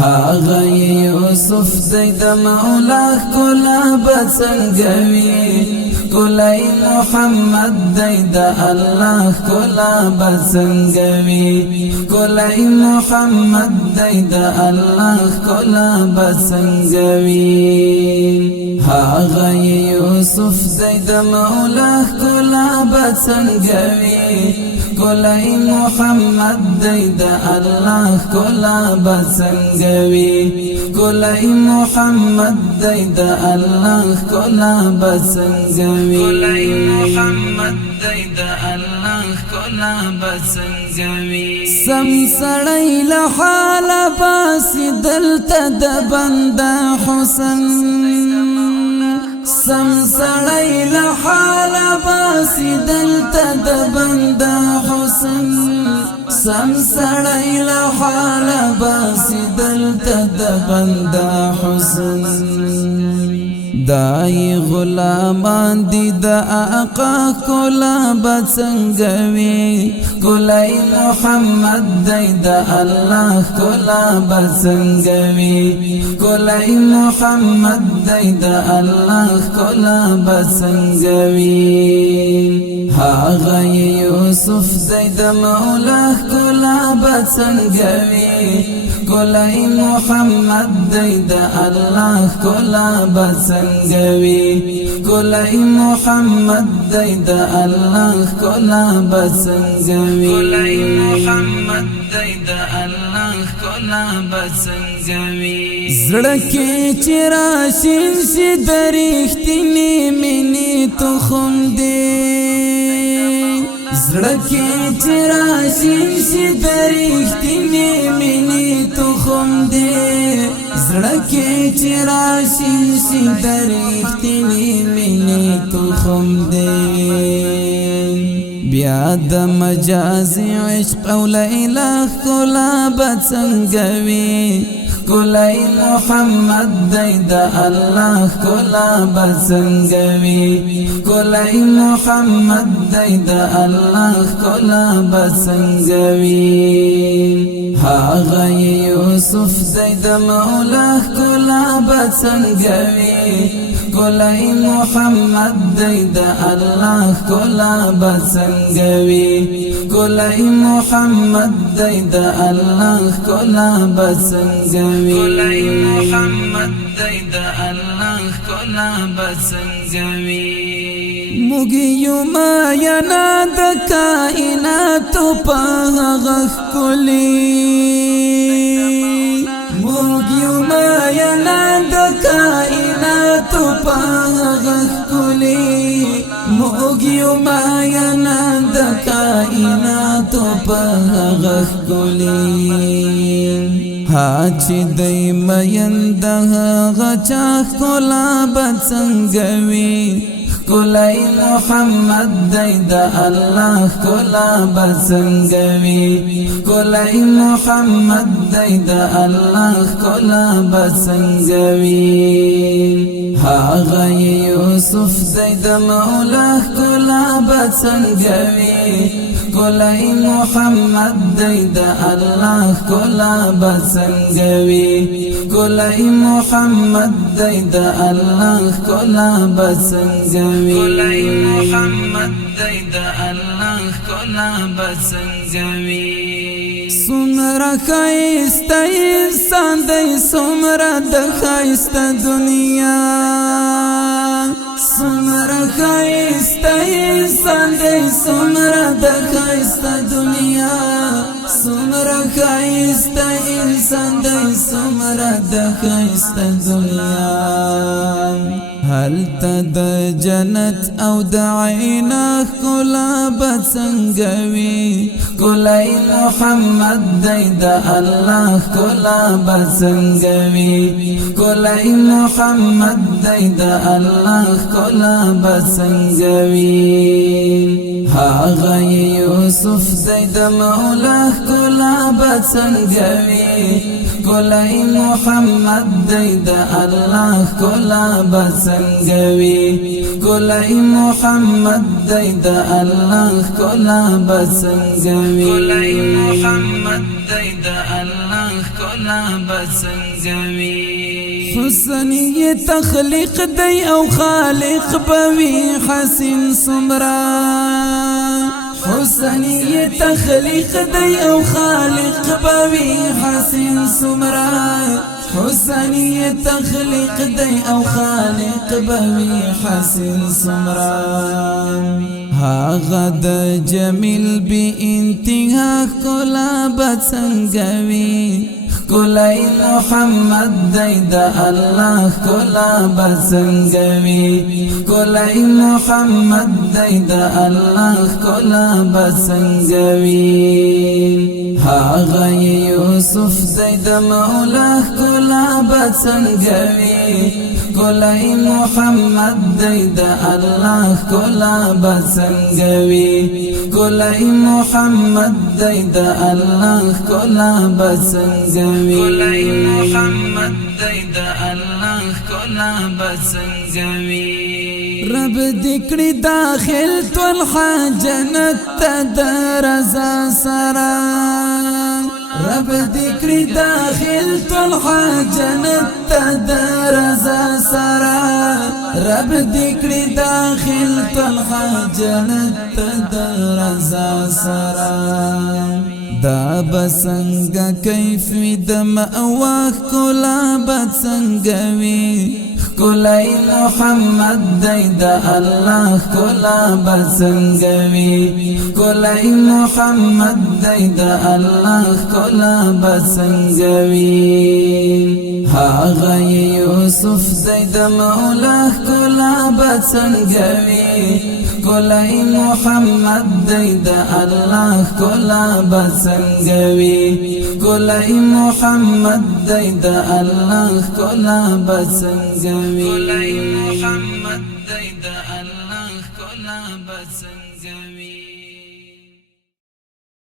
هاغه یوسف زید مولا کلا بسنگوی کلای محمد دید الله کلا بسنگوی کلای محمد دید الله کلا بسنگوی هاغه یوسف زید مولا کلا بسنگوی کلای محمد دید الله کلا بسنگوی کلای محمد دید الله کلا بسنگوی کلای محمد دید الله کلا بسنگوی سم سړی له حال باسی دلته د بنده حسن سم سړی له حال باسی دلته د بنده حسن سم سړی له حال باسی دلته د بنده حسن دای غلامان دی د آقا کلا بسنگوی کلای محمد دی د الله کلا بسنگوی کلای محمد دی د الله کلا بسنگوی هاغه یوسف دی د مولا کلا بسنگوی کلای محمد دید الله کلا بسنگوی کلای محمد دید الله کلا بسنگوی کلای محمد دید الله کلا بسنگوی زړه کې چراشین شي درښتینی مینې تخم دی زړه کې چراشین شي درښتینی مینې تخم دی زړه کې چراشین شي درښتینی مینې تخم دی بیا د مجازي عشق او لا اله کلا بسنگوی کلای محمد دید الله کلا بسنگوی کلای محمد دید الله کلا بسنگوی هاغه یوسف دید مولا کلا بسنگوی کلای محمد دید الله کلا بسنگوی کلای محمد دید الله کلا بسنگوی کلای محمد دید الله کلا بسنگوی مګیو ما ینا د کائنات په هغه کلی مګیو ما ینا د کائنات په هغه کلی مګیو ما ینا د کائنات په هغه کلی چې دای مین د هغه چا کلا بسنگوی کلای محمد دید الله کلا بسنگوی کلای محمد دید الله کلا بسنگوی هاغه یوسف دید مولا کلا بسنگوی کلای محمد دید الله کلا بسنگوی کلای محمد دید الله کلا بسنگوی کلای محمد دید الله کلا بسنگوی سمرا خایسته انسان دی سمرا د خایسته دنیا سمرا خایسته انسان دی سمرا د خایسته دنیا سمرا خایسته انسان دی سمرا د خایسته دنیا هل تد جنت او د عینا کلا بسنگوی کلای محمد دید الله کلا بسنگوی کلای محمد دید الله کلا بسنگوی هاغه یوسف دید مولا کلا بسنگوی کلای محمد دید الله کلا بسنگوی کلای محمد دید الله کلا بسنگوی کلای محمد دید الله کلا ښکلا بسنګوي حسنی تخلیق دی او خالق بوي حسین سمرا حسنی تخلیق دی او خالق بوي حسین سمرا حسنی تخلیق دی او خالق بوي حسین سمرا هاغه د جمیل بی انتها ښکلا بسنګوي ښکلی محمد دی د الله ښکلا بسنګوي ښکلی محمد دی د الله ښکلا بسنګوي هغه یوسف دی د مولا ښکلا بسنګوي ښکلی محمد دی د الله ښکلا بسنګوي ښکلی محمد دی د الله ښکلا بسنګوي ښکلی محمد دی د الله ښکلا بسنګوي رب دکړي داخل ټول جنت ته د رضا سره رب دکړي داخل ټول جنت ته د رضا سره رب دکړي داخل ټول جنت ته د رضا سره دا بسنګ کیف د مأوا ښکلا بسنګوي ښکلی محمد دی د الله ښکلا بسنګوي ښکلی محمد دی د الله ښکلا بسنګوي هغه یوسف دی د مولا ښکلا بسنګوي ښکلی محمد دی د الله ښکلا بسنګوي ښکلی محمد دی د الله ښکلا بسنګوي ښکلی محمد دی د الله ښکلا بسنګوي